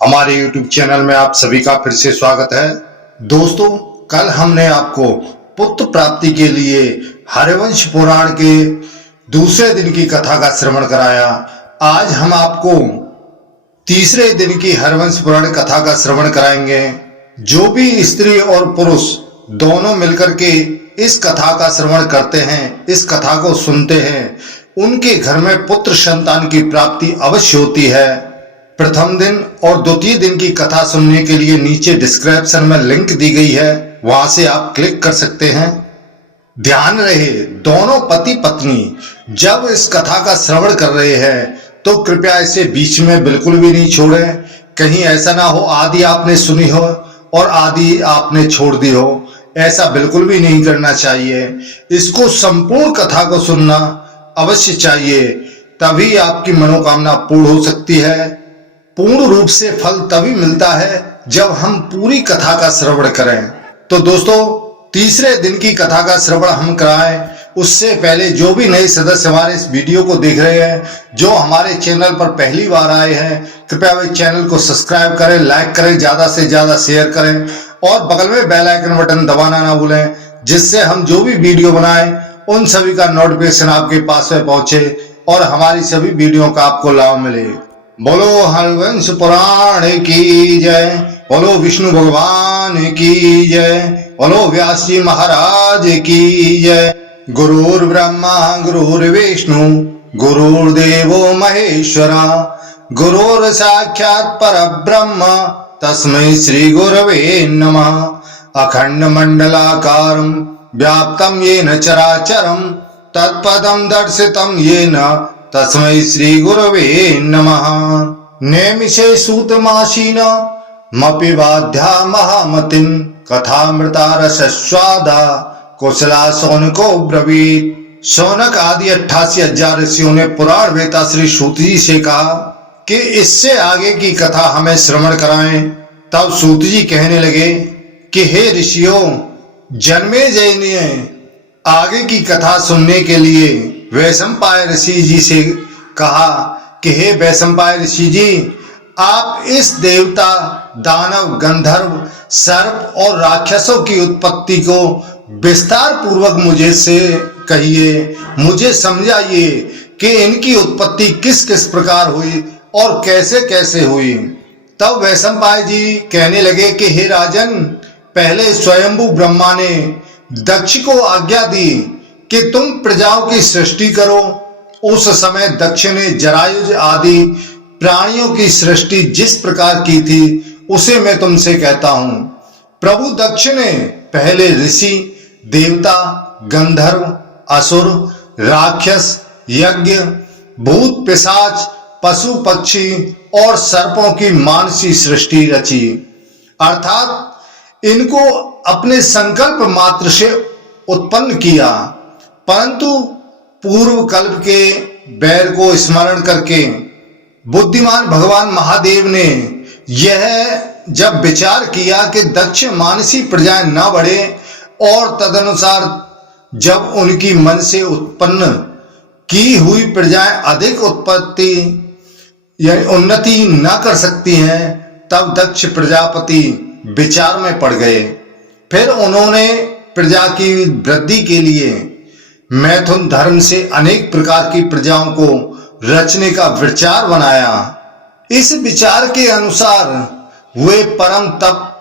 हमारे YouTube channel में आप सभी का फिर से स्वागत है। दोस्तों, कल हमने आपको पुत्र प्राप्ति के लिए हरवंश पुराण के दूसरे दिन की कथा का श्रवण कराया। आज हम आपको तीसरे दिन की हरवंश पुराण कथा का श्रवण कराएंगे। जो भी स्त्री और पुरुष दोनों मिलकर के इस कथा का श्रवण करते हैं, इस कथा को सुनते हैं, उनके घर में पुत्र संतान की प्राप्ति अवश्य होती है। प्रथम दिन और द्वितीय दिन की कथा सुनने के लिए नीचे डिस्क्रिप्शन में लिंक दी गई है, वहां से आप क्लिक कर सकते हैं। ध्यान रहे, दोनों पति पत्नी जब इस कथा का श्रवण कर रहे हैं तो कृपया इसे बीच में बिल्कुल भी नहीं छोड़ें। कहीं ऐसा ना हो आदि आपने सुनी हो और आदि आपने छोड़ दी हो, ऐसा बिल्कुल भी नहीं करना चाहिए। इसको संपूर्ण कथा को सुनना अवश्य चाहिए, तभी आपकी मनोकामना पूर्ण हो सकती है। पूर्ण रूप से फल तभी मिलता है जब हम पूरी कथा का श्रवण करें। तो दोस्तों, तीसरे दिन की कथा का श्रवण हम कराएं उससे पहले जो भी नए सदस्य हमारे इस वीडियो को देख रहे हैं, जो हमारे चैनल पर पहली बार आए हैं, कृपया वे चैनल को सब्सक्राइब करें, लाइक करें, ज्यादा से ज्यादा शेयर करें और बगल में बेल आइकन बटन दबाना ना भूलें, जिससे हम जो भी वीडियो बनाएं उन सभी का नोटिफिकेशन आपके पास में पहुंचे और हमारी सभी वीडियो का आपको लाभ मिले। बोलो हरवंश पुराण की जय, बोलो विष्णु भगवान की जय, बोलो व्यास जी महाराज की जय। गुरुर् ब्रह्मा गुरुर्विष्णु गुरुर्देवो महेश्वरा, गुरुर् साक्षात् परब्रह्म तस्मै श्री गुरवे नमः। अखंड मंडलाकारं व्याप्तं येन चराचरं तत्पदं दर्शितं येन तस्मै श्री गुरवे नमः। नेमिषे सूतमासीन मपि बाध्या महामतिं कथामृता रसस्वादा कुशला शौनको ब्रवीत। शौनक आदि 88,000 ऋषियों ने पुराण वेता श्री सूत जी से कहा कि इससे आगे की कथा हमें श्रवण कराएं। तब सूत जी कहने लगे कि हे ऋषियों, जन्मेजय ने आगे की कथा सुनने के लिए वैशंपाय ऋषि जी से कहा कि हे वैशंपाय ऋषि जी, आप इस देवता, दानव, गंधर्व, सर्प और राक्षसों की उत्पत्ति को विस्तार पूर्वक मुझे से कहिए, मुझे समझाइए कि इनकी उत्पत्ति किस किस प्रकार हुई और कैसे कैसे हुई। तब वैशंपाय जी कहने लगे कि हे राजन, पहले स्वयंभू ब्रह्मा ने दक्ष को आज्ञा दी कि तुम प्रजाओं की सृष्टि करो। उस समय दक्ष ने जरायुज आदि प्राणियों की सृष्टि जिस प्रकार की थी उसे मैं तुमसे कहता हूं। प्रभु दक्ष ने पहले ऋषि, देवता, गंधर्व, असुर, राक्षस, यज्ञ, भूत, पिशाच, पशु, पक्षी और सर्पों की मानसी सृष्टि रची, अर्थात इनको अपने संकल्प मात्र से उत्पन्न किया। परंतु पूर्व कल्प के बैर को स्मरण करके बुद्धिमान भगवान महादेव ने यह जब विचार किया कि दक्ष मानसी प्रजाएं न बढ़े और तदनुसार जब उनकी मन से उत्पन्न की हुई प्रजाएं अधिक उत्पत्ति यानी उन्नति न कर सकती हैं, तब दक्ष प्रजापति विचार में पड़ गए। फिर उन्होंने प्रजा की वृद्धि के लिए मैथुन धर्म से अनेक प्रकार की प्रजाओं को रचने का विचार बनाया। इस विचार के अनुसार वे परम तप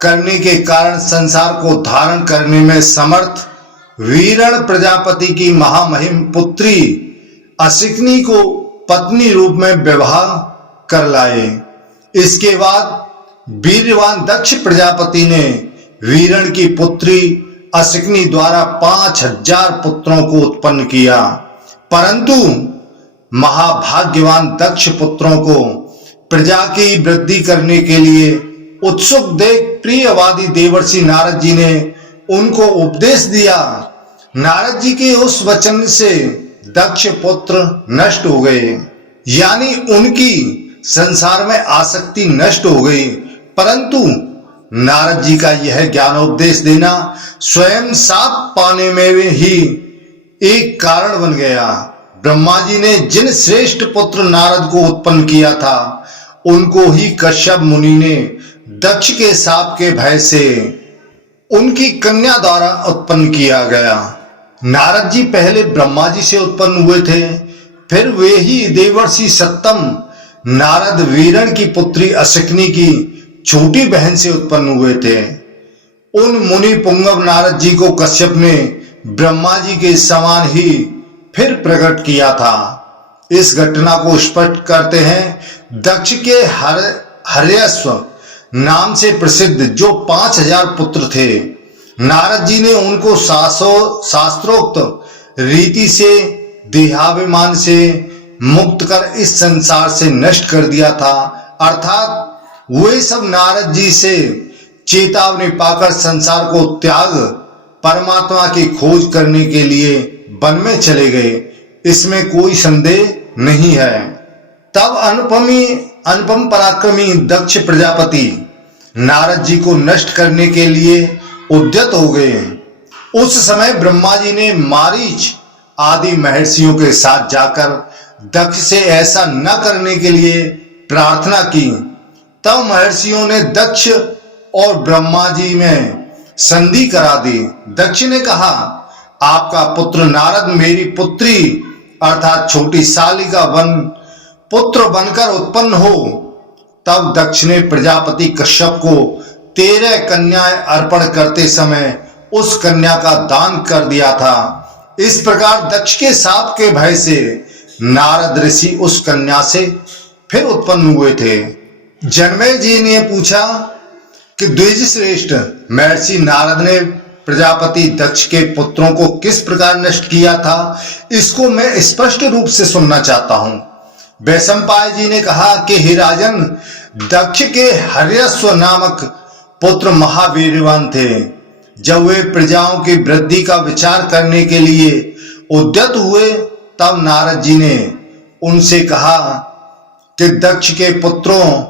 करने के कारण संसार को धारण करने में समर्थ वीरण प्रजापति की महामहिम पुत्री असिकनी को पत्नी रूप में विवाह कर लाए। इसके बाद वीरवान दक्ष प्रजापति ने वीरण की पुत्री असिकनी द्वारा 5,000 पुत्रों को उत्पन्न किया। परंतु महाभाग्यवान दक्ष पुत्रों को प्रजा की वृद्धि करने के लिए उत्सुक देख प्रियवादी देवर्षि नारद जी ने उनको उपदेश दिया। नारद जी के उस वचन से दक्ष पुत्र नष्ट हो गए, यानी उनकी संसार में आसक्ति नष्ट हो गई। परंतु नारद जी का यह ज्ञानोपदेश देना स्वयं साप पाने में ही एक कारण बन गया। ब्रह्मा जी ने जिन श्रेष्ठ पुत्र नारद को उत्पन्न किया था उनको ही कश्यप मुनि ने दक्ष के शाप के भय से उनकी कन्या द्वारा उत्पन्न किया गया। नारद जी पहले ब्रह्मा जी से उत्पन्न हुए थे, फिर वे ही देवर्षि सत्तम नारद वीरण की पुत्री अशक्नी की छोटी बहन से उत्पन्न हुए थे। उन मुनि पुंगव नारद जी को कश्यप ने ब्रह्मा जी के समान ही फिर प्रकट किया था। इस घटना को स्पष्ट करते हैं दक्ष के हर्यश्व नाम से प्रसिद्ध जो 5000 पुत्र थे। नारद जी ने उनको शास्त्रोक्त रीति से देहाभिमान से मुक्त कर इस संसार से नष्ट कर दिया था। अर्थात वे सब नारद जी से चेतावनी पाकर संसार को त्याग परमात्मा की खोज करने के लिए वन में चले गए, इसमें कोई संदेह नहीं है। तब अनुपम पराक्रमी दक्ष प्रजापति नारद जी को नष्ट करने के लिए उद्यत हो गए। उस समय ब्रह्मा जी ने मारीच आदि महर्षियों के साथ जाकर दक्ष से ऐसा न करने के लिए प्रार्थना की। तब महर्षियों ने दक्ष और ब्रह्मा जी में संधि करा दी। दक्ष ने कहा, आपका पुत्र नारद मेरी पुत्री अर्थात छोटी शालिका पुत्र बनकर उत्पन्न हो। तब दक्ष ने प्रजापति कश्यप को 13 कन्याएं अर्पण करते समय उस कन्या का दान कर दिया था। इस प्रकार दक्ष के शाप के भय से नारद ऋषि उस कन्या से फिर उत्पन्न हुए थे। जन्मेजय जी ने पूछा कि द्विज श्रेष्ठ महर्षि नारद ने प्रजापति दक्ष के पुत्रों को किस प्रकार नष्ट किया था, इसको मैं स्पष्ट रूप से सुनना चाहता हूं। वैशंपाय जी ने कहा कि हे राजन, दक्ष के हर्यश्व नामक पुत्र महावीरवान थे। जब वे प्रजाओं की वृद्धि का विचार करने के लिए उद्यत हुए, तब नारद जी ने उनसे कहा कि दक्ष के पुत्रों,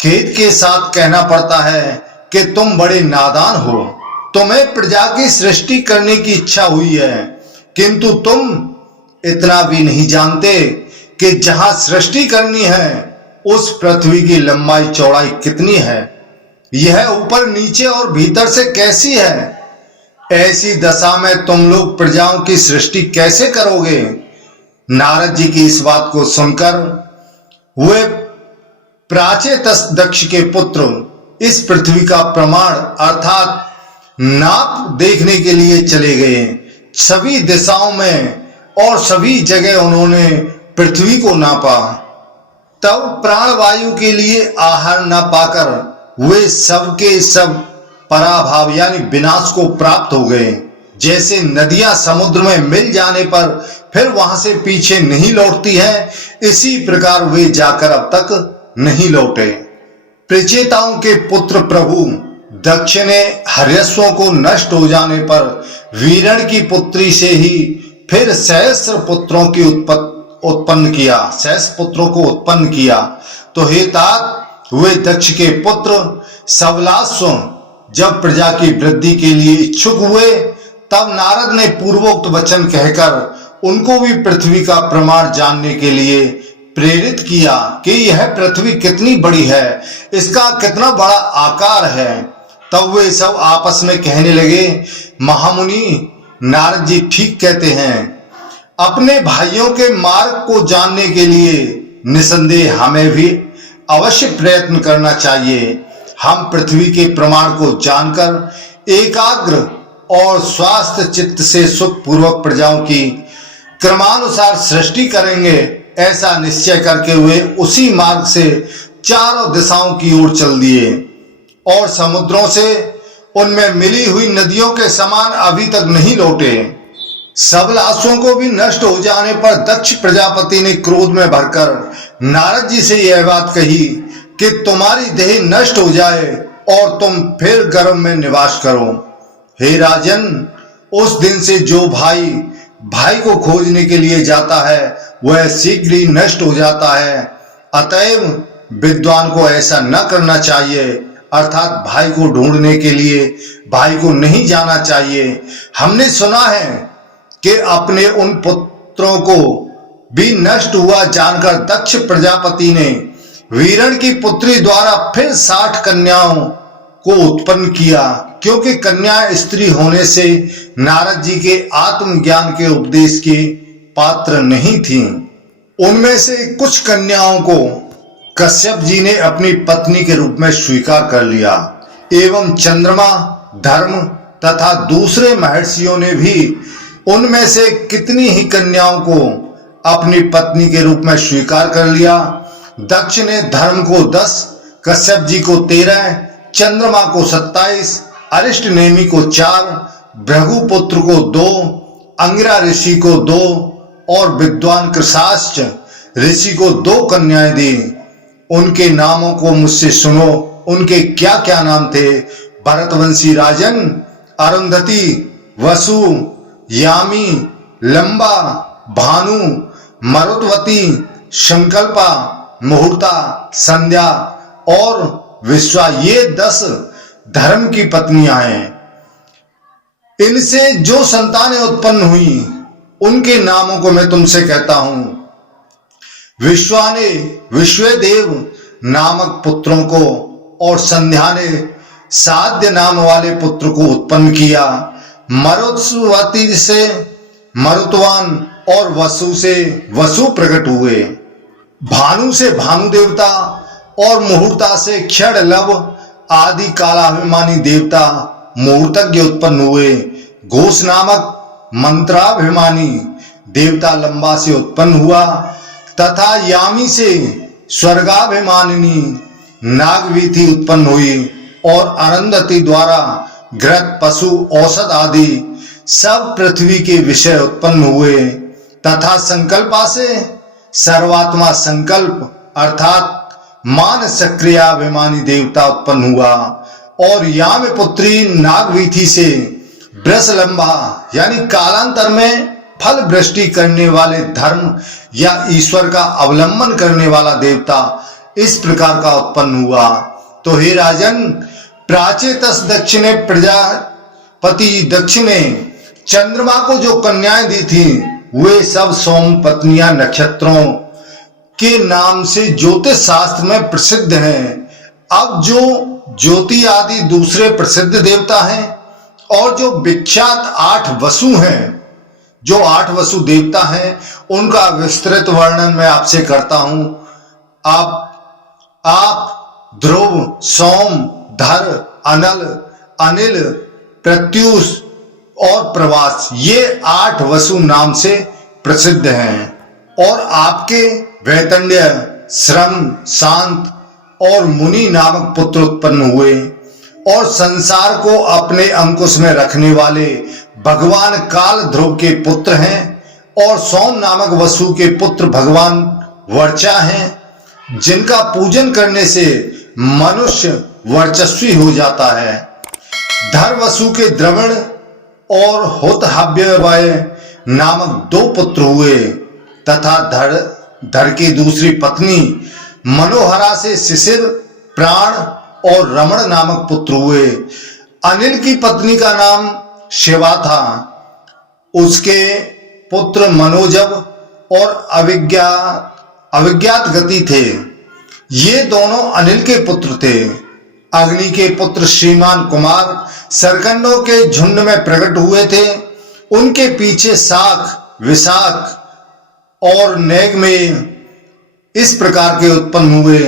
खेद के साथ कहना पड़ता है कि तुम बड़े नादान हो। तुम्हें प्रजा की सृष्टि करने की इच्छा हुई है, किंतु तुम इतना भी नहीं जानते कि जहां सृष्टि करनी है उस पृथ्वी की लंबाई चौड़ाई कितनी है, यह ऊपर नीचे और भीतर से कैसी है। ऐसी दशा में तुम लोग प्रजाओं की सृष्टि कैसे करोगे। नारद जी की इस बात को सुनकर वे प्राचेतस दक्ष के पुत्र इस पृथ्वी का प्रमाण अर्थात नाप देखने के लिए चले गए। सभी दिशाओं में और सभी जगह उन्होंने पृथ्वी को नापा। तब प्राणवायु के लिए आहार न पाकर वे सब के सब पराभाव यानी विनाश को प्राप्त हो गए। जैसे नदियां समुद्र में मिल जाने पर फिर वहां से पीछे नहीं लौटती हैं, इसी प्रकार वे जाकर अब तक नहीं लौटे। प्रचेताओं के पुत्र प्रभु दक्ष ने हर्यश्वों को नष्ट हो जाने पर वीरण की पुत्री से ही फिर सहस्त्र पुत्रों की उत्पन्न किया। तो हे तात, वे दक्ष के पुत्र सवलाश्व जब प्रजा की वृद्धि के लिए इच्छुक हुए, तब नारद ने पूर्वोक्त वचन कहकर उनको भी पृथ्वी का प्रमाण जानने के लिए प्रेरित किया कि यह पृथ्वी कितनी बड़ी है, इसका कितना बड़ा आकार है। तब वे सब आपस में कहने लगे, महामुनि नारद जी ठीक कहते हैं। अपने भाइयों के मार्ग को जानने के लिए निसंदेह हमें भी अवश्य प्रयत्न करना चाहिए। हम पृथ्वी के प्रमाण को जानकर एकाग्र और स्वास्थ्य चित्त से सुख पूर्वक प्रजाओं की क्रमानुसार सृष्टि करेंगे। ऐसा निश्चय करके वे उसी मार्ग से चारों दिशाओं की ओर चल दिए और समुद्रों से उनमें मिली हुई नदियों के समान अभी तक नहीं लौटे। सब लाशों को भी नष्ट हो जाने पर दक्ष प्रजापति ने क्रोध में भरकर नारद जी से यह बात कही कि तुम्हारी देह नष्ट हो जाए और तुम फिर गर्भ में निवास करो। हे राजन, उस दिन से जो भाई को खोजने के लिए जाता है वह शीघ्र ही नष्ट हो जाता है। अतएव विद्वान को ऐसा न करना चाहिए, अर्थात भाई को ढूंढने के लिए भाई को नहीं जाना चाहिए। हमने सुना है कि अपने उन पुत्रों को भी नष्ट हुआ जानकर दक्ष प्रजापति ने वीरण की पुत्री द्वारा फिर 60 कन्याओं को उत्पन्न किया, क्योंकि कन्या स्त्री होने से नारद जी के आत्मज्ञान के उपदेश के पात्र नहीं थीं। उनमें से कुछ कन्याओं को कश्यप जी ने अपनी पत्नी के रूप में स्वीकार कर लिया एवं चंद्रमा, धर्म तथा दूसरे महर्षियों ने भी उनमें से कितनी ही कन्याओं को अपनी पत्नी के रूप में स्वीकार कर लिया। दक्ष ने धर्म को 10, कश्यप जी को 13, चंद्रमा को 27, अरिष्ट नेमि को 4, भृगुपुत्र को 2, अंगिरा ऋषि को 2 और विद्वान कृशाश्च ऋषि को 2 कन्याएं दी। उनके नामों को मुझसे सुनो। उनके क्या क्या नाम थे? भरतवंशी राजन, अरुंधति, वसु, यामी, लंबा, भानु, मरुतवती, संकल्पा, मुहूर्ता, संध्या और विश्वा, ये 10 धर्म की पत्नियां हैं। इनसे जो संतानें उत्पन्न हुई उनके नामों को मैं तुमसे कहता हूं। विश्वा ने विश्वदेव नामक पुत्रों को और संध्या ने साध्य नाम वाले पुत्र को उत्पन्न किया। मरुत्वती से मरुतवान और वसु से वसु प्रकट हुए। भानु से भानु देवता और मुहूर्ता से क्षण लव आदि कालाभिमानी देवता मुहूर्तज्ञ उत्पन्न हुए। घोष नामक मंत्राभिमानी देवता लंबा से उत्पन्न हुआ तथा यामी से स्वर्गाभिमानिनी नागवीथी उत्पन्न हुई और अरुंधति द्वारा घृत, पशु, औषध आदि सब पृथ्वी के विषय उत्पन्न हुए तथा संकल्पा से सर्वात्मा संकल्प अर्थात मान सक्रियाभिमानी देवता उत्पन्न हुआ और याम पुत्री नागवीथी से वृषलंबा यानी कालांतर में फल वृष्टि करने वाले धर्म या ईश्वर का अवलंबन करने वाला देवता इस प्रकार का उत्पन्न हुआ। तो हे राजन, प्राचेतस दक्ष ने प्रजापति दक्ष ने चंद्रमा को जो कन्याएं दी थी वे सब सोम पत्नियां नक्षत्रों के नाम से ज्योतिष शास्त्र में प्रसिद्ध हैं। अब जो ज्योति आदि दूसरे प्रसिद्ध देवता हैं और जो विख्यात 8 वसु हैं, जो 8 वसु देवता हैं, उनका विस्तृत वर्णन मैं आपसे करता हूं। आप ध्रुव, सोम, धर, अनल, अनिल, प्रत्युष और प्रवास, ये 8 वसु नाम से प्रसिद्ध हैं और आपके वैतंड्य, श्रम, शांत और मुनि नामक पुत्र उत्पन्न हुए और संसार को अपने अंकुश में रखने वाले भगवान काल ध्रुव के पुत्र हैं और सोम नामक वसु के पुत्र भगवान वर्चा हैं, जिनका पूजन करने से मनुष्य वर्चस्वी हो जाता है। धर वसु के द्रविण और होतहव्यवाय नामक 2 पुत्र हुए तथा धर की दूसरी पत्नी मनोहरा से शिशिर, प्राण और रमण नामक पुत्र हुए। अनिल की पत्नी का नाम शिवा था। उसके पुत्र मनोजव और अविज्ञात गति थे। ये दोनों अनिल के पुत्र थे। अग्नि के पुत्र श्रीमान कुमार सरकंडों के झुंड में प्रकट हुए थे। उनके पीछे शाख, विशाख और नेग में इस प्रकार के उत्पन्न हुए।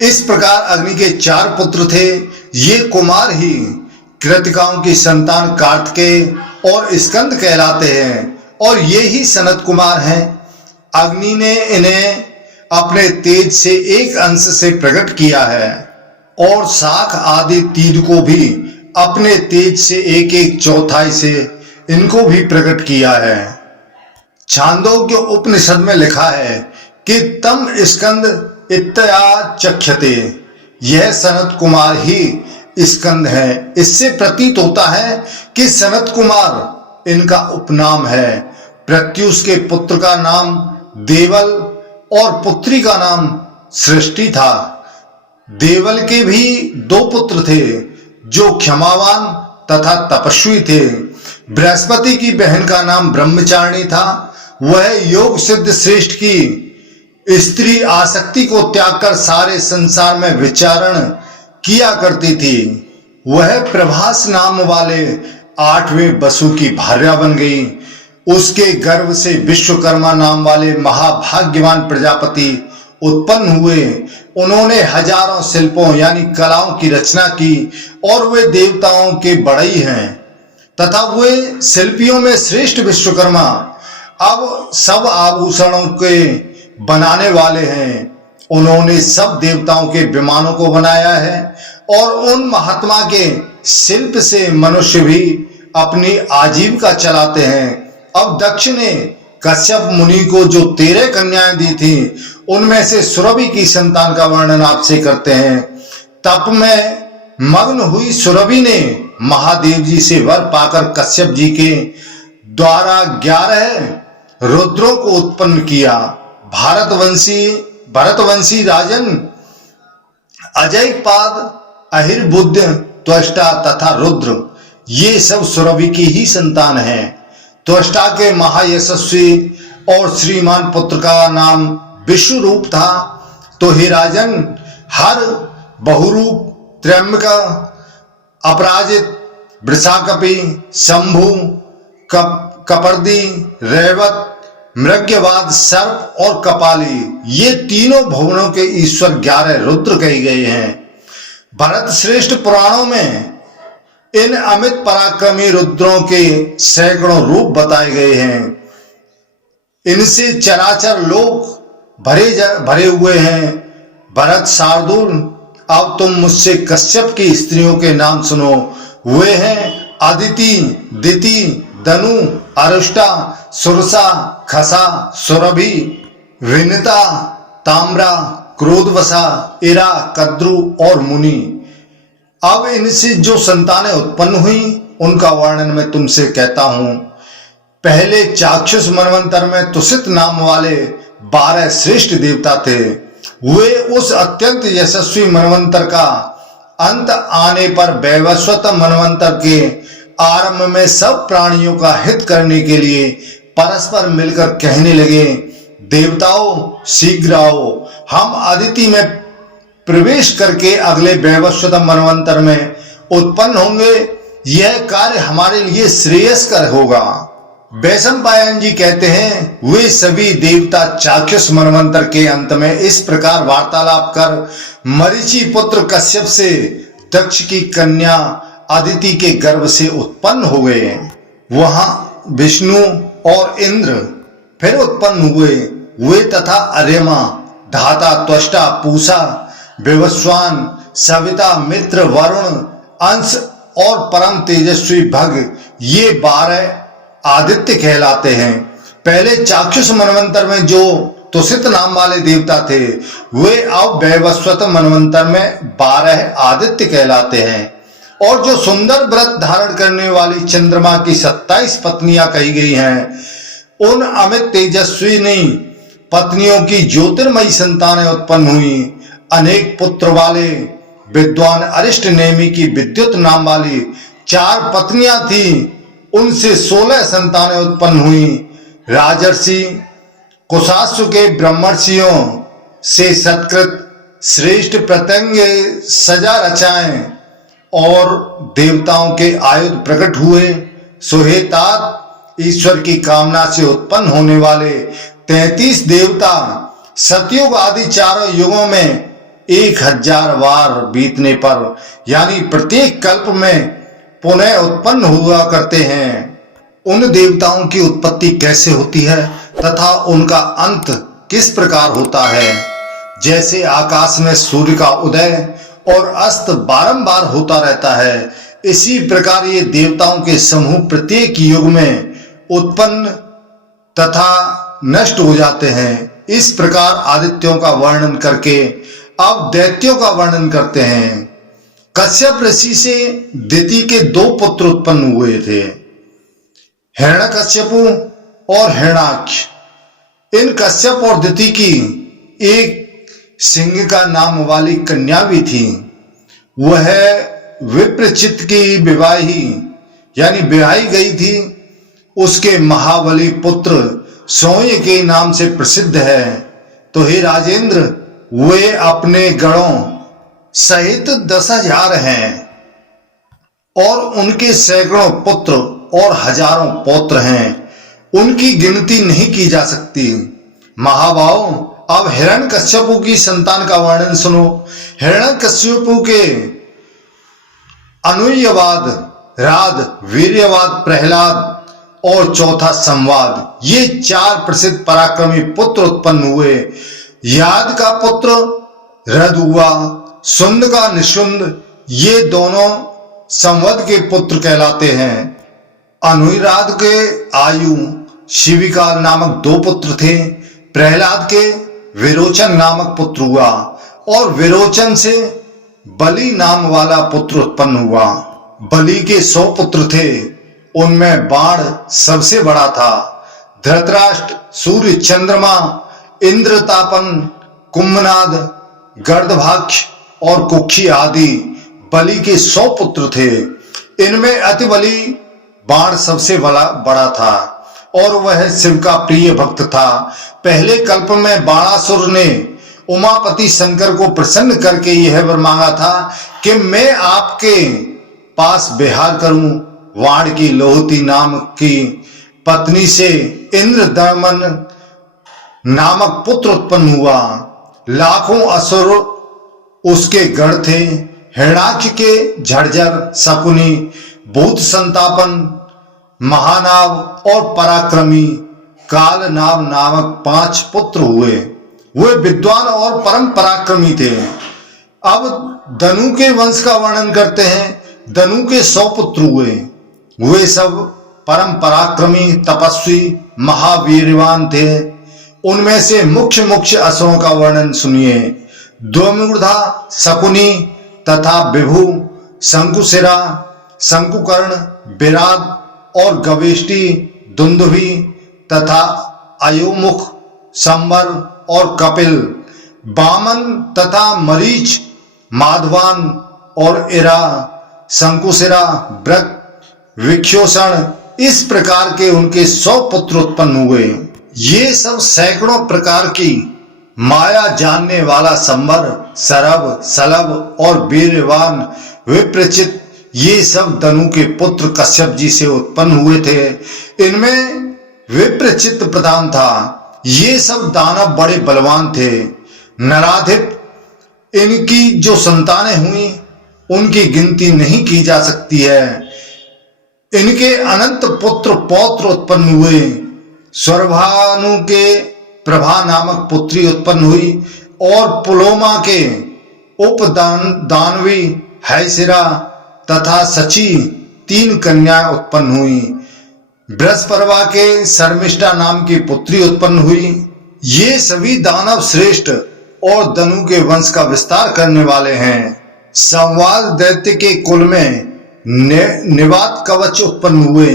इस प्रकार अग्नि के 4 पुत्र थे। ये कुमार ही कृतिकाओं की संतान कार्तिकेय और स्कंद कहलाते हैं और ये ही सनत कुमार हैं। अग्नि ने इन्हें अपने तेज से एक अंश से प्रकट किया है और शाख आदि 3 को भी अपने तेज से एक चौथाई से इनको भी प्रकट किया है। छांदोग्य उपनिषद में लिखा है कि तम स्कंद इत्या चक्षते, यह सनत कुमार ही स्कंद है। इससे प्रतीत होता है कि सनत कुमार इनका उपनाम है। प्रत्युष के पुत्र का नाम देवल और पुत्री का नाम सृष्टि था। देवल के भी 2 पुत्र थे जो क्षमावान तथा तपस्वी थे। बृहस्पति की बहन का नाम ब्रह्मचारिणी था। वह योग सिद्ध श्रेष्ठ की स्त्री आसक्ति को त्याग कर सारे संसार में विचरण किया करती थी। वह प्रभास नाम वाले 8वें वसु की भार्या बन गई। उसके गर्भ से विश्वकर्मा नाम वाले महाभाग्यवान प्रजापति उत्पन्न हुए। उन्होंने हजारों शिल्पों यानी कलाओं की रचना की और वे देवताओं के बड़ई हैं तथा वे शिल्पियों में श्रेष्ठ विश्वकर्मा अब सब आभूषणों के बनाने वाले हैं। उन्होंने सब देवताओं के विमानों को बनाया है और उन महात्मा के शिल्प से मनुष्य भी अपनी आजीविका चलाते हैं। अब दक्ष ने कश्यप मुनि को जो 13 कन्याएं दी थी उनमें से सुरभि की संतान का वर्णन आपसे करते हैं। तप में मग्न हुई सुरभि ने महादेव जी से वर पाकर कश्यप जी के द्वारा 11 रुद्रों को उत्पन्न किया। भरतवंशी राजन अजयपाद, अहिर्बुद्ध, त्वष्टा तथा रुद्र ये सब सुरभि की ही संतान हैं। त्वष्टा के महायशस्वी और श्रीमान पुत्र का नाम विश्वरूप था। तो हे राजन, हर बहुरूप, त्र्यंबका, अपराजित, वृषाकपि, शंभु, कपर्दी, रेवत, मृग्यवाद, सर्प और कपाली ये तीनों भुवनों के ईश्वर 11 रुद्र कहे गए हैं। भरत श्रेष्ठ पुराणों में इन अमित पराक्रमी रुद्रों के सैकड़ों रूप बताए गए हैं। इनसे चराचर लोक भरे हुए हैं। भरत शार्दूल, अब तुम मुझसे कश्यप की स्त्रियों के नाम सुनो। वे हैं अदिति, दिति, दनु, अरुष्टा, सुरसा, खसा, सुरभि, विनिता, ताम्रा, क्रोधवसा, इरा, कद्रु और मुनि। अब इनसे जो संतानें उत्पन्न हुई उनका वर्णन मैं तुमसे कहता हूं। पहले चाक्षुष मनवंतर में तुषित नाम वाले 12 श्रेष्ठ देवता थे। वे उस अत्यंत यशस्वी मनवंतर का अंत आने पर वैवस्वत मनवंतर के आरंभ में सब प्राणियों का हित करने के लिए परस्पर मिलकर कहने लगे, देवताओं शीघ्र आओ, हम अदिति में प्रवेश करके अगले वैवस्वत मनवंतर में उत्पन्न होंगे। यह कार्य हमारे लिए श्रेयस्कर होगा। वैशंपायन जी कहते हैं, वे सभी देवता चाक्षुष मनवंतर के अंत में इस प्रकार वार्तालाप कर मरीचि पुत्र कश्यप से दक्ष की कन्या अदिति के गर्भ से उत्पन्न हो गए। वहां विष्णु और इंद्र फिर उत्पन्न हुए। वे तथा अर्यमा, धाता, त्वष्टा, पूषा, विवस्वान, सविता, मित्र, वरुण, अंश और परम तेजस्वी भग ये 12 आदित्य कहलाते हैं। पहले चाक्षुष मनवंतर में जो तुषित नाम वाले देवता थे वे अब वैवस्वत मनवंतर में 12 आदित्य कहलाते हैं। और जो सुंदर व्रत धारण करने वाली चंद्रमा की 27 पत्नियां कही गई हैं उन अमित तेजस्वी पत्नियों की ज्योतिर्मयी संतानें उत्पन्न हुई। अनेक पुत्र वाले विद्वान अरिष्ट नेमि की विद्युत नाम वाली 4 पत्नियां थी, उनसे 16 संतानें उत्पन्न हुई। राजर्षि कुशासु के ब्रह्मर्षियों से सत्कृत श्रेष्ठ प्रत्यंग सजा रचाएं और देवताओं के आयुध प्रकट हुए। सुहेतात ईश्वर की कामना से उत्पन्न होने वाले 33 देवता सतयुग आदि चारों युगों में 1000 बार बीतने पर यानी प्रत्येक कल्प में पुनः उत्पन्न हुआ करते हैं। उन देवताओं की उत्पत्ति कैसे होती है तथा उनका अंत किस प्रकार होता है। जैसे आकाश में सूर्य का उदय और अस्त बारंबार होता रहता है, इसी प्रकार ये देवताओं के समूह प्रत्येक युग में उत्पन्न तथा नष्ट हो जाते हैं। इस प्रकार आदित्यों का वर्णन करके अब दैत्यों का वर्णन करते हैं। कश्यप ऋषि से दिति के 2 पुत्र उत्पन्न हुए थे, हिरण्यकश्यप और हिरण्याक्ष। इन कश्यप और दिति की एक सिंह का नाम वाली कन्या भी थी। वह विप्रचित्त की विवाही यानी ब्याही गई थी। उसके महाबली पुत्र सोय के नाम से प्रसिद्ध है। तो हे राजेंद्र, वे अपने गणों सहित 10,000 हैं और उनके सैकड़ों पुत्र और हजारों पौत्र हैं। उनकी गिनती नहीं की जा सकती। महाभाव, अब हिरण्यकश्यपु की संतान का वर्णन सुनो। हिरण्यकश्यपु के अनुयवाद, राध, वीर्यवाद, प्रहलाद और चौथा संवाद, ये 4 प्रसिद्ध पराक्रमी पुत्र उत्पन्न हुए। याद का पुत्र रद हुआ, सुंद का निशुंद, ये दोनों संवद के पुत्र कहलाते हैं। अनुराध के आयु, शिविकाल नामक 2 पुत्र थे। प्रहलाद के विरोचन नामक पुत्र हुआ और विरोचन से बलि नाम वाला पुत्र उत्पन्न हुआ। बलि के 100 पुत्र थे, उनमें बाण सबसे बड़ा था। धृतराष्ट्र, सूर्य, चंद्रमा, इंद्रतापन, कुंभनाद, गर्दभाक्ष और कुक्षी आदि बलि के 100 पुत्र थे। इनमें अति बलि बाण सबसे बड़ा था और वह शिव का प्रिय भक्त था। पहले कल्प में बाणासुर ने उमापति शंकर को प्रसन्न करके यह वर मांगा था कि मैं आपके पास विहार करूं। वाण की लोहती नाम की पत्नी से इंद्रदमन नामक पुत्र उत्पन्न हुआ। लाखों असुर उसके गढ़ थे। हिरणाक्ष के झरझर, शकुनी, भूत संतापन, महानाव और पराक्रमी कालनाव नामक 5 पुत्र हुए। वे विद्वान और परम पराक्रमी थे। अब धनु के वंश का वर्णन करते हैं। धनु के 100 पुत्र हुए। वे सब परम पराक्रमी, तपस्वी, महावीरवान थे। उनमें से मुख्य असुरों का वर्णन सुनिए। द्विमूर्धा, शकुनी तथा विभु, शंकुशिरा, शंकुकर्ण, विराट और गवेष्टि, दुंदुभि तथा अयोमुख, संबर और कपिल, बामन तथा मरीच, माधवान और इरा, शंकुशिरा, ब्रक, विक्षोषण, इस प्रकार के उनके 100 पुत्र उत्पन्न हुए। ये सब सैकड़ों प्रकार की माया जानने वाला संबर, सरभ, सलभ और वीरवान विप्रचित, ये सब धनु के पुत्र कश्यप जी से उत्पन्न हुए थे। इनमें विप्रचित प्रधान था। ये सब दानव बड़े बलवान थे। नराधिप इनकी जो संतानें हुई उनकी गिनती नहीं की जा सकती है। इनके अनंत पुत्र पौत्र उत्पन्न हुए। स्वर्भानु के प्रभा नामक पुत्री उत्पन्न हुई और पुलोमा के उपदानवी, हैसिरा तथा सची 3 कन्याएं उत्पन्न हुई। बृहस्पति के शर्मिष्ठा नाम की पुत्री उत्पन्न हुई। ये सभी दानव श्रेष्ठ और धनु के वंश का विस्तार करने वाले हैं। संवाद दैत्य के कुल में निवात कवच उत्पन्न हुए।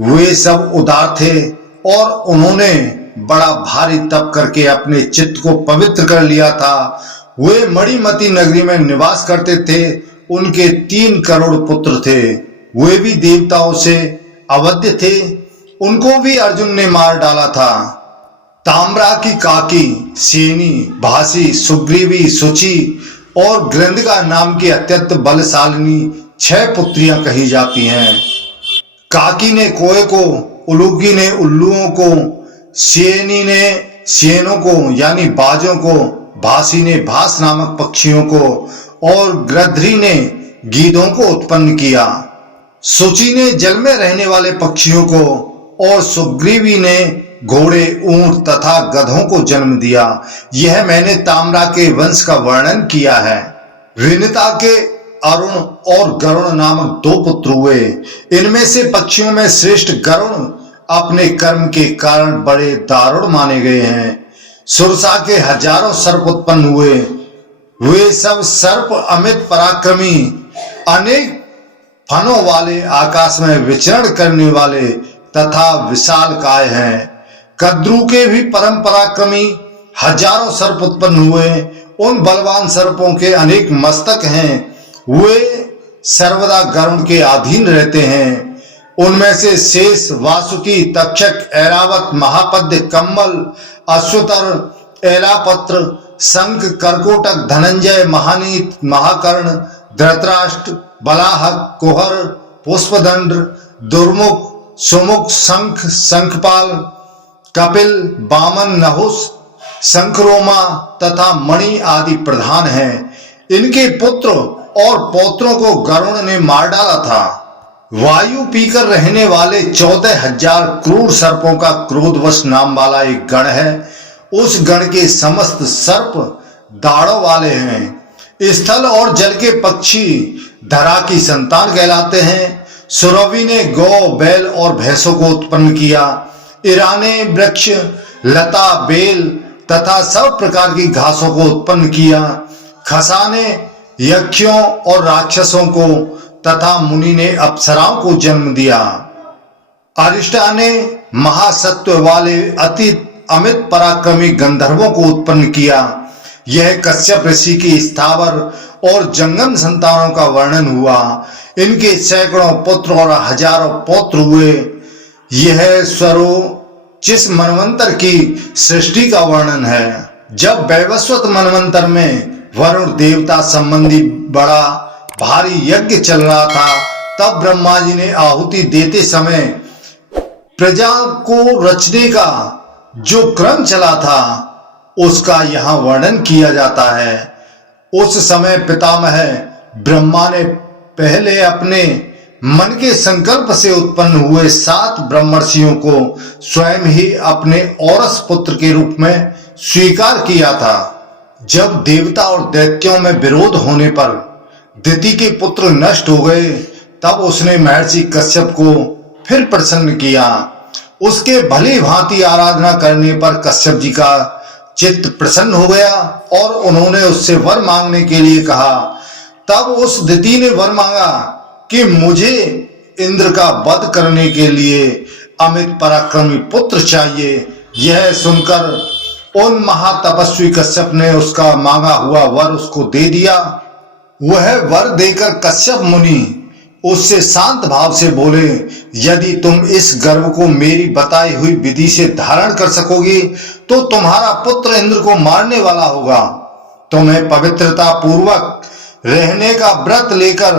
वे सब उदार थे और उन्होंने बड़ा भारी तप करके अपने चित्त को पवित्र कर लिया था। वे मणिमती नगरी में निवास करते थे। उनके 3 करोड़ पुत्र थे। वे भी देवताओं से अवध्य थे। उनको भी अर्जुन ने मार डाला था। ताम्रा की काकी, सेनी, भासी, सुग्रीवी, सुचि और ग्रंथिका नाम की अत्यंत बलशालिनी 6 पुत्रियां कही जाती हैं। काकी ने कोए को, उलूकी ने उल्लुओं को, सेनी ने सेनों को यानी बाजों को, भासी ने भास नामक पक्षियों को और गृध्री ने गीधों को उत्पन्न किया। सुचि ने जल में रहने वाले पक्षियों को और सुग्रीवी ने घोड़े, ऊंट तथा गधों को जन्म दिया। यह मैंने ताम्रा के वंश का वर्णन किया है। विनिता के अरुण और गरुण नामक 2 पुत्र हुए। इनमें से पक्षियों में श्रेष्ठ गरुण अपने कर्म के कारण बड़े दारुण माने गए हैं। सुरसा के हजारों सर्प उत्पन्न हुए। वे सब सर्प अमित पराक्रमी, अनेक फनों वाले, आकाश में विचरण करने वाले तथा विशाल काय हैं। कद्रु के भी परम पराक्रमी हजारों सर्प उत्पन्न हुए। उन बलवान सर्पों के अनेक मस्तक हैं। वे सर्वदा गरुण के अधीन रहते हैं। उनमें से शेष, वासुकी, तक्षक, ऐरावत, महापद्य, कम्मल, अश्वतर एलापत्र, शंख, कर्कोटक, धनंजय, महानीत, महाकर्ण, धृतराष्ट्र, बलाहक, कुहर, पुष्पदंड, दुर्मुख, सुमुख, शंख, शंखपाल, कपिल, वामन, नहुस, शंखरोमा तथा मणि आदि प्रधान हैं। इनके पुत्र और पौत्रों को गरुड़ ने मार डाला था। वायु पीकर रहने वाले 14,000 क्रूर सर्पों का क्रोधवश नाम वाला एक गण है। उस गण के समस्त सर्प दाढ़ों वाले हैं। स्थल और जल के पक्षी धरा की संतान कहलाते हैं। सुरभि ने गौ, बैल और भैंसों को उत्पन्न किया। इरा ने वृक्ष, लता, बेल तथा सब प्रकार की घासों को उत्पन्न किया। खसा ने यक्षों और राक्षसों को तथा मुनि ने अप्सराओं को जन्म दिया। अरिष्टा ने महासत्व वाले अति अमित पराक्रमी गंधर्वों को उत्पन्न किया। यह कश्यप ऋषि की स्थावर और जंगम संतानों का वर्णन हुआ। इनके सैकड़ों पुत्र और हजारों पौत्र हुए। यह स्वरोचिष मनवंतर की सृष्टि का वर्णन है। जब वैवस्वत मनवंतर में वरुण देवता संबंधी बड़ा भारी यज्ञ चल रहा था, तब ब्रह्मा जी ने आहुति देते समय प्रजा को रचने का जो क्रम चला था उसका यहाँ वर्णन किया जाता है। उस समय पितामह ब्रह्मा ने पहले अपने मन के संकल्प से उत्पन्न हुए 7 ब्रह्मर्षियों को स्वयं ही अपने औरस पुत्र के रूप में स्वीकार किया था। जब देवता और दैत्यों में विरोध होने पर दिति के पुत्र नष्ट हो गए, तब उसने महर्षि कश्यप को फिर प्रसन्न किया। उसके भली भांति आराधना करने पर कश्यप जी का चित्त प्रसन्न हो गया और उन्होंने उससे वर मांगने के लिए कहा। तब उस दिति ने वर मांगा कि मुझे इंद्र का वध करने के लिए अमित पराक्रमी पुत्र चाहिए। यह सुनकर उन महातपस्वी कश्यप ने उसका मांगा हुआ वर उसको दे दिया। वह वर देकर कश्यप मुनि उससे शांत भाव से बोले, यदि तुम इस गर्व को मेरी बताई हुई विधि से धारण कर सकोगी तो तुम्हारा पुत्र इंद्र को मारने वाला होगा। तुम्हें पवित्रता पूर्वक रहने का व्रत लेकर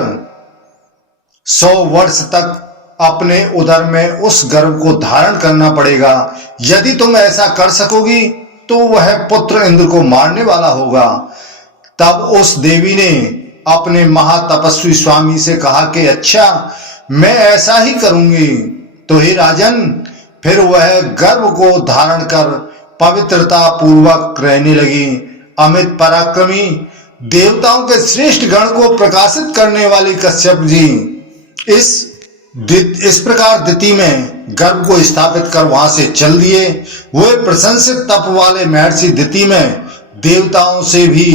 100 वर्ष तक अपने उदर में उस गर्व को धारण करना पड़ेगा। यदि तुम ऐसा कर सकोगी तो वह पुत्र इंद्र को मारने वाला होगा। तब उस देवी ने अपने महातपस्वी स्वामी से कहा कि अच्छा, मैं ऐसा ही करूंगी। तो हे राजन, फिर वह गर्व को धारण कर पवित्रता पूर्वक रहने लगी। अमित पराक्रमी देवताओं के श्रेष्ठ गण को प्रकाशित करने वाली कश्यप जी इस प्रकार दिति में गर्भ को स्थापित कर वहां से चल दिए। वे प्रशंसित तप वाले महर्षि दिति में देवताओं से भी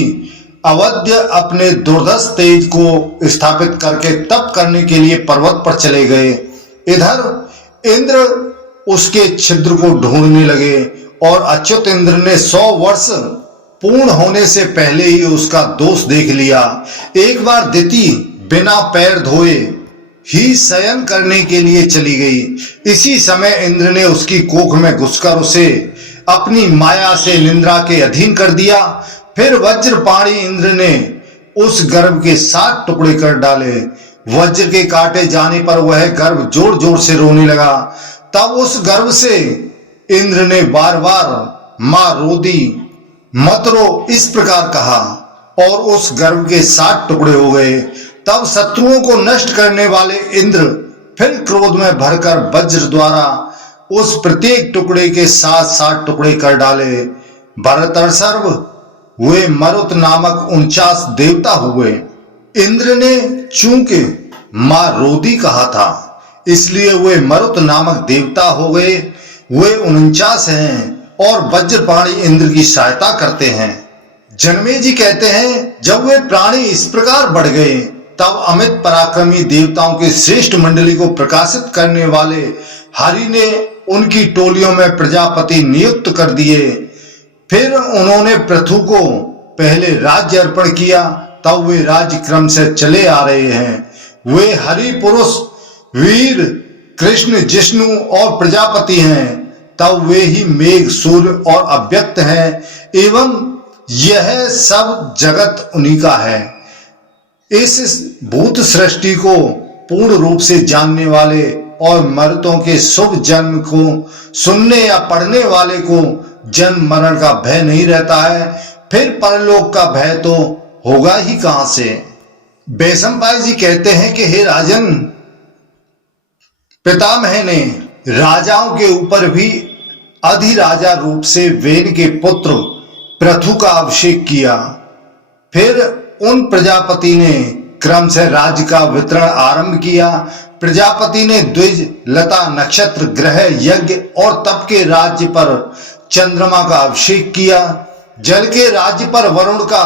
अवध्य अपने दुर्धर्ष तेज को स्थापित करके तप करने के लिए पर्वत पर चले गए। इधर इंद्र उसके छिद्र को ढूंढने लगे और अच्युत इंद्र ने 100 वर्ष पूर्ण होने से पहले ही उसका दोष देख लिया। एक बार दिति बिना पैर धोए ही शयन करने के लिए चली गई। इसी समय इंद्र ने उसकी कोख में घुसकर उसे अपनी माया से निंद्रा के अधीन कर दिया। फिर वज्रपाणी इंद्र ने उस गर्भ के 7 टुकड़े कर डाले। वज्र के काटे जाने पर वह गर्भ जोर जोर से रोने लगा। तब उस गर्भ से इंद्र ने बार बार मां रोदी मत रो इस प्रकार कहा और उस गर्भ के 7 टुकड़े हो गए। तब शत्रुओं को नष्ट करने वाले इंद्र फिर क्रोध में भरकर वज्र द्वारा उस प्रत्येक टुकड़े के 7 टुकड़े कर डाले। भरतर्षभ वे मरुत नामक 49 देवता हुए। इंद्र ने चूंकि मां रोदी कहा था इसलिए वे मरुत नामक देवता हो गए। वे 49 हैं और वज्रपाणी इंद्र की सहायता करते हैं। जनमेजी कहते हैं, जब वे प्राणी इस प्रकार बढ़ गए तब अमित पराक्रमी देवताओं की श्रेष्ठ मंडली को प्रकाशित करने वाले हरि ने उनकी टोलियों में प्रजापति नियुक्त कर दिए। फिर उन्होंने पृथु को पहले राज्य अर्पण किया। तब वे राज्य क्रम से चले आ रहे हैं। वे हरि पुरुष वीर कृष्ण जिष्णु और प्रजापति हैं। तब वे ही मेघ सूर्य और अव्यक्त हैं। एवं यह सब जगत उन्हीं का है। इस भूत सृष्टि को पूर्ण रूप से जानने वाले और मर्तों के शुभ जन्म को सुनने या पढ़ने वाले को जन्म मरण का भय नहीं रहता है, फिर परलोक का भय तो होगा ही कहां से। बैशंपायन जी कहते हैं कि हे राजन, पितामह ने राजाओं के ऊपर भी अधिराजा रूप से वेन के पुत्र पृथु का अभिषेक किया। फिर उन प्रजापति ने क्रम से राज्य का वितरण आरंभ किया। प्रजापति ने द्विज, लता, नक्षत्र, ग्रह, यज्ञ और तप के राज्य पर चंद्रमा का अभिषेक किया। जल के राज्य पर वरुण का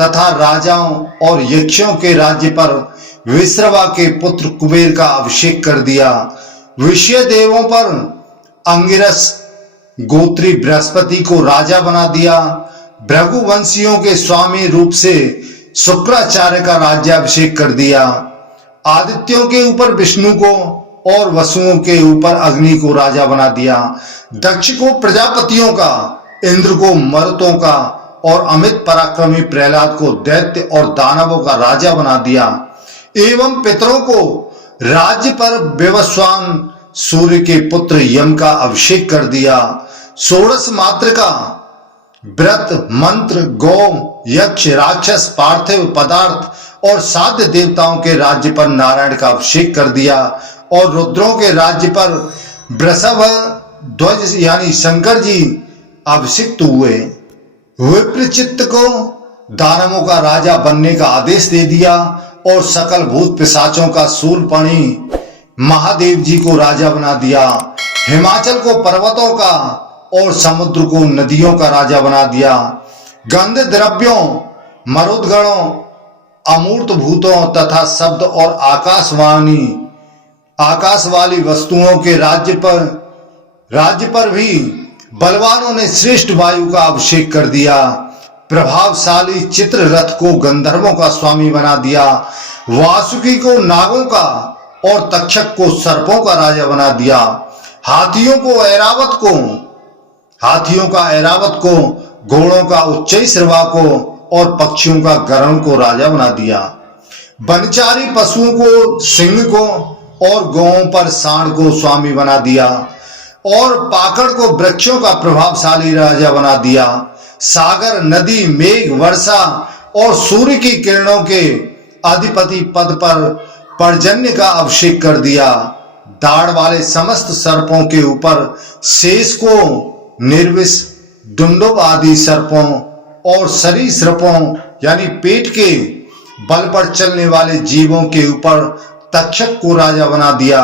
तथा राजाओं और यक्षों के राज्य पर विश्रवा के पुत्र कुबेर का अभिषेक कर दिया। विषय देवों पर अंगिरस गोत्री बृहस्पति को राजा बना दिया। भृगुवंशियों के स्वामी रूप से शुक्राचार्य का राज्याभिषेक कर दिया। आदित्यों के ऊपर विष्णु को और वसुओं के ऊपर अग्नि को राजा बना दिया। दक्ष को प्रजापतियों का, इंद्र को मरुतों का और अमित पराक्रमी प्रहलाद को दैत्य और दानवों का राजा बना दिया। एवं पितरों को राज्य पर विवस्वान सूर्य के पुत्र यम का अभिषेक कर दिया। षोडश मात्र का व्रत, मंत्र, गौ, यक्ष, राक्षस, पार्थिव पदार्थ और साध्य देवताओं के राज्य पर नारायण का अभिषेक कर दिया और रुद्रों के राज्य पर वृषभ ध्वज यानी शंकर जी अभिषिक्त हुए। विप्रचित्त को दानवों का राजा बनने का आदेश दे दिया और सकल भूत पिशाचों का शूलपाणी महादेव जी को राजा बना दिया। हिमाचल को पर्वतों का और समुद्र को नदियों का राजा बना दिया। गंध द्रव्यों, मरुदगणों, अमूर्त भूतों तथा शब्द और आकाश वाली वस्तुओं के राज्य पर भी बलवानों ने श्रेष्ठ वायु का अभिषेक कर दिया। प्रभावशाली चित्ररथ को गंधर्वों का स्वामी बना दिया। वासुकी को नागों का और तक्षक को सर्पों का राजा बना दिया। हाथियों का ऐरावत को, घोड़ों का उच्चैश्रवा को और पक्षियों का गरुड़ को राजा बना दिया। वनचारी पशुओं को सिंह को और गौओं पर सांड को स्वामी बना दिया और पाकड़ को वृक्षों का प्रभावशाली राजा बना दिया। सागर, नदी, मेघ, वर्षा और सूर्य की किरणों के अधिपति पद पर पर्जन्य का अभिषेक कर दिया। दाढ़ वाले समस्त सर्पों के ऊपर शेष को, निर्विष, डुंडुब आदि सर्पों और सरीसृपों यानी पेट के बल पर चलने वाले जीवों के ऊपर तक्षक को राजा बना दिया।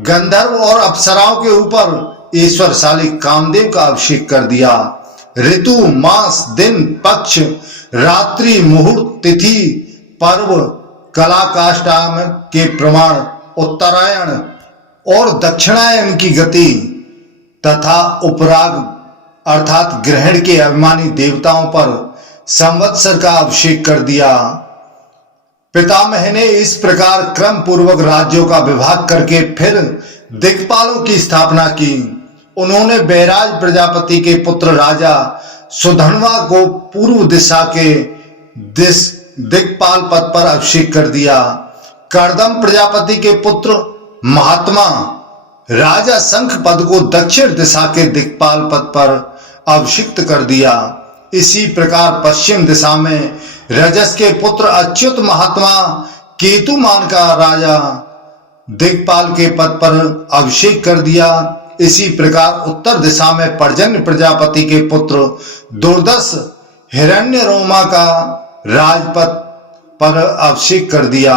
गंधर्व और अप्सराओं के ऊपर ईश्वरशाली कामदेव का अभिषेक कर दिया। ऋतु, मास, दिन, पक्ष, रात्रि, मुहूर्त, तिथि, पर्व, कला काष्ठाम के प्रमाण, उत्तरायण और दक्षिणायन की गति तथा उपराग अर्थात ग्रहण के अभिमानी देवताओं पर संवत्सर का अभिषेक कर दिया। पितामह ने इस प्रकार क्रम पूर्वक राज्यों का विभाग करके फिर दिक्पालों की स्थापना की। उन्होंने बैराज प्रजापति के पुत्र राजा सुधन्वा को पूर्व दिशा के दिक्पाल पद पर अभिषेक कर दिया। कर्दम प्रजापति के पुत्र महात्मा राजा शंख पद को दक्षिण दिशा के दिक्पाल पद पर अभिषिक्त कर दिया। इसी प्रकार पश्चिम दिशा में रजस के पुत्र अच्युत महात्मा केतुमान का राजा दिक्पाल के पद पर अभिषेक कर दिया। इसी प्रकार उत्तर दिशा में पर्जन्य प्रजापति के पुत्र दुर्दश हिरण्य रोमा का राजपद पर अभिषेक कर दिया।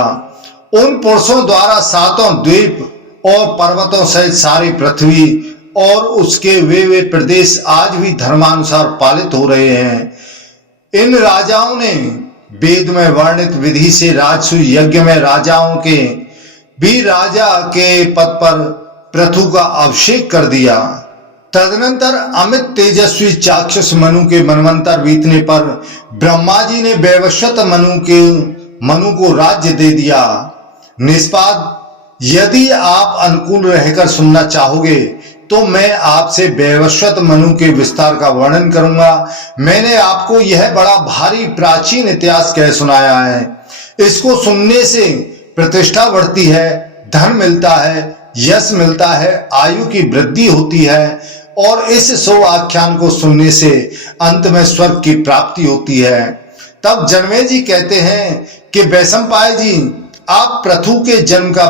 उन पुरुषों द्वारा सातों द्वीप और पर्वतों सहित सारी पृथ्वी और उसके वे प्रदेश आज भी धर्मानुसार पालित हो रहे हैं। इन राजाओं ने वेद में वर्णित विधि से राजसूय यज्ञ में राजाओं के भी राजा के पद पर पृथु का अभिषेक कर दिया। तदनंतर अमित तेजस्वी चाक्षुष मनु के मनवंतर बीतने पर ब्रह्मा जी ने वैवस्वत मनु को राज्य दे दिया। निष्पाद, यदि आप अनुकूल रहकर सुनना चाहोगे तो मैं आपसे वैवस्वत मनु के विस्तार का वर्णन करूंगा। मैंने आपको यह बड़ा भारी प्राचीन इतिहास कह सुनाया है। इसको सुनने से प्रतिष्ठा बढ़ती है, धन मिलता है, यश मिलता है, आयु की वृद्धि होती है और इस सो आख्यान को सुनने से अंत में स्वर्ग की प्राप्ति होती है। तब जन्मेजय जी कहते हैं कि वैशंपाय जी, आप पृथु के जन्म का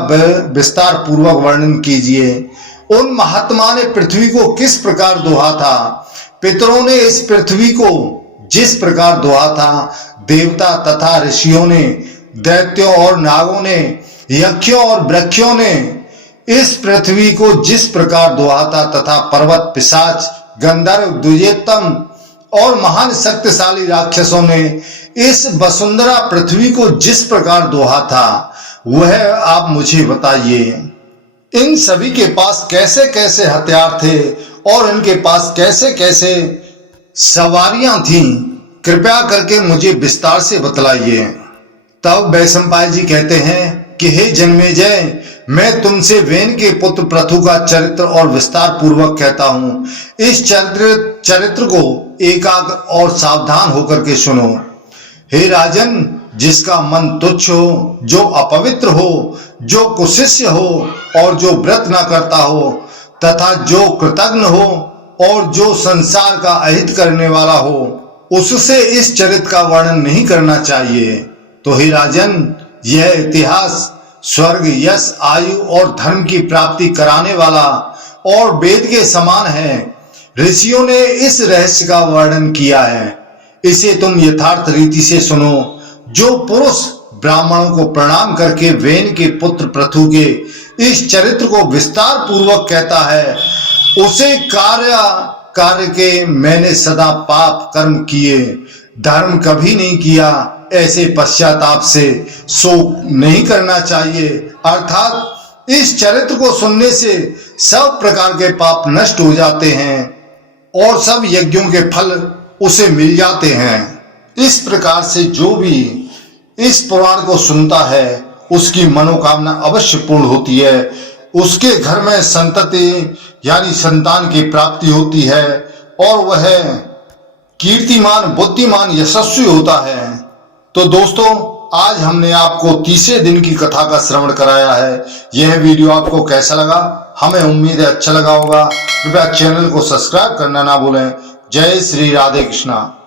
विस्तार पूर्वक वर्णन कीजिए। उन महात्मा ने पृथ्वी को किस प्रकार दोहा था, पितरों ने इस पृथ्वी को जिस प्रकार दोहा था, देवता तथा ऋषियों ने, दैत्यों और नागों ने, यक्षों और वृक्षों ने इस पृथ्वी को जिस प्रकार दोहा था तथा पर्वत, पिशाच, गंधर्व, द्विजेतम और महान शक्तिशाली राक्षसों ने इस वसुंधरा पृथ्वी को जिस प्रकार दोहा था, वह आप मुझे बताइए। इन सभी के पास कैसे कैसे हथियार थे और इनके पास कैसे कैसे सवारियां थीं, कृपया करके मुझे विस्तार से बतलाइए। तब वैशंपायन जी कहते हैं कि हे जन्मेजय, मैं तुमसे वेन के पुत्र पृथु का चरित्र और विस्तार पूर्वक कहता हूं। इस चरित्र को एकाग्र और सावधान होकर के सुनो। हे राजन, जिसका मन तुच्छ हो, जो अपवित्र हो, जो कुशिष्य हो और जो व्रत न करता हो, तथा जो कृतघ्न हो और जो संसार का अहित करने वाला हो, उससे इस चरित्र का वर्णन नहीं करना चाहिए। तो हे राजन, यह इतिहास स्वर्ग, यश, आयु और धर्म की प्राप्ति कराने वाला और वेद के समान है। ऋषियों ने इस रहस्य का वर्णन किया है। इसे तुम यथार्थ रीति से सुनो। जो पुरुष ब्राह्मणों को प्रणाम करके वेन के पुत्र पृथु के इस चरित्र को विस्तार पूर्वक कहता है, उसे कार्य के मैंने सदा पाप कर्म किए, धर्म कभी नहीं किया, ऐसे पश्चाताप से शोक नहीं करना चाहिए। अर्थात इस चरित्र को सुनने से सब प्रकार के पाप नष्ट हो जाते हैं और सब यज्ञों के फल उसे मिल जाते हैं। इस प्रकार से जो भी इस पुराण को सुनता है, उसकी मनोकामना अवश्य पूर्ण होती है। उसके घर में संतति यानी संतान की प्राप्ति होती है और वह कीर्तिमान, बुद्धिमान, यशस्वी होता है। तो दोस्तों, आज हमने आपको तीसरे दिन की कथा का श्रवण कराया है। यह वीडियो आपको कैसा लगा? हमें उम्मीद है अच्छा लगा होगा। कृपया चैनल को सब्सक्राइब करना ना भूलें। जय श्री राधे कृष्णा।